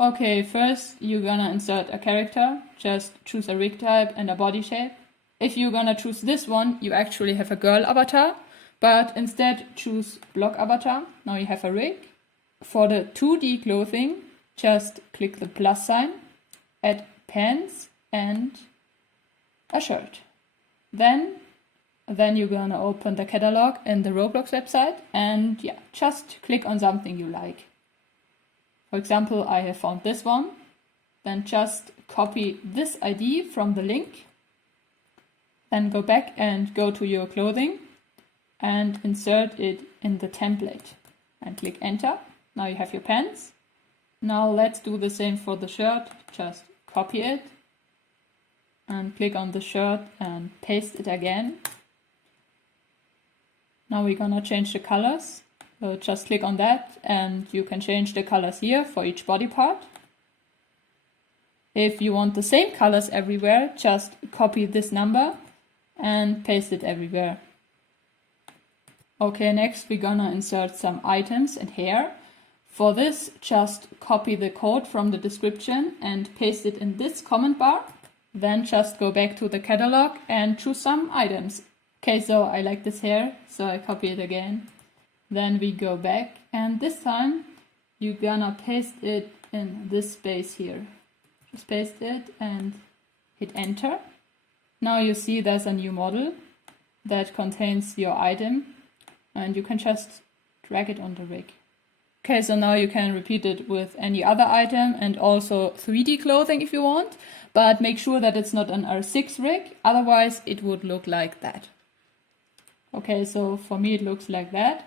Okay, first you're gonna insert a character. Just choose a rig type and a body shape. If you're gonna choose this one, you actually have a girl avatar, but instead choose block avatar. Now you have a rig. For the 2D clothing, just click the plus sign, add pants and a shirt. Then you're gonna open the catalog in the Roblox website and yeah, just click on something you like. For example, I have found this one. Then just copy this ID from the link. Then go back and go to your clothing and insert it in the template and click enter. Now you have your pants. Now let's do the same for the shirt. Just copy it and click on the shirt and paste it again. Now we're gonna change the colors. So just click on that and you can change the colors here for each body part. If you want the same colors everywhere, just copy this number and paste it everywhere. Okay, next we're gonna insert some items and hair. For this, just copy the code from the description and paste it in this comment bar. Then just go back to the catalog and choose some items. Okay, so I like this hair, so I copy it again. Then we go back and this time you're gonna paste it in this space here. Just paste it and hit enter. Now you see there's a new model that contains your item and you can just drag it on the rig. Okay, so now you can repeat it with any other item and also 3D clothing if you want, but make sure that it's not an R6 rig, otherwise it would look like that. Okay, so for me it looks like that.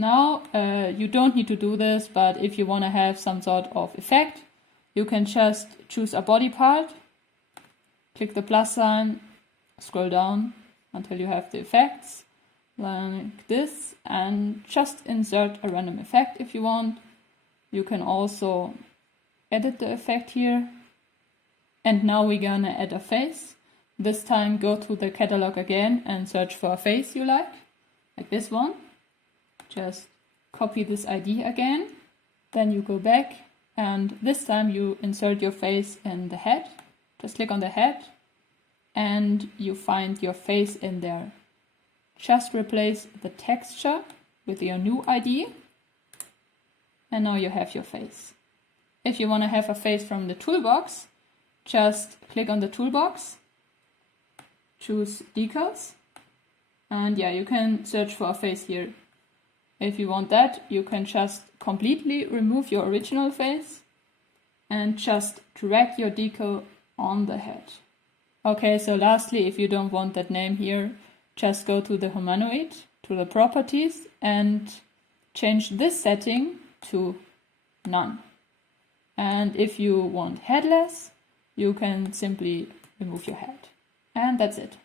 Now you don't need to do this, but if you want to have some sort of effect, you can just choose a body part, click the plus sign, scroll down until you have the effects, like this, and just insert a random effect if you want. You can also edit the effect here. And now we're gonna add a face. This time go to the catalog again and search for a face you like this one. Just copy this ID again. Then you go back and this time you insert your face in the head. Just click on the head and you find your face in there. Just replace the texture with your new ID and now you have your face. If you want to have a face from the toolbox, just click on the toolbox, choose decals, and yeah, you can search for a face here. If you want that, you can just completely remove your original face and just drag your decal on the head. Okay, so lastly, if you don't want that name here, just go to the humanoid, to the properties, and change this setting to none. And if you want headless, you can simply remove your head. And that's it.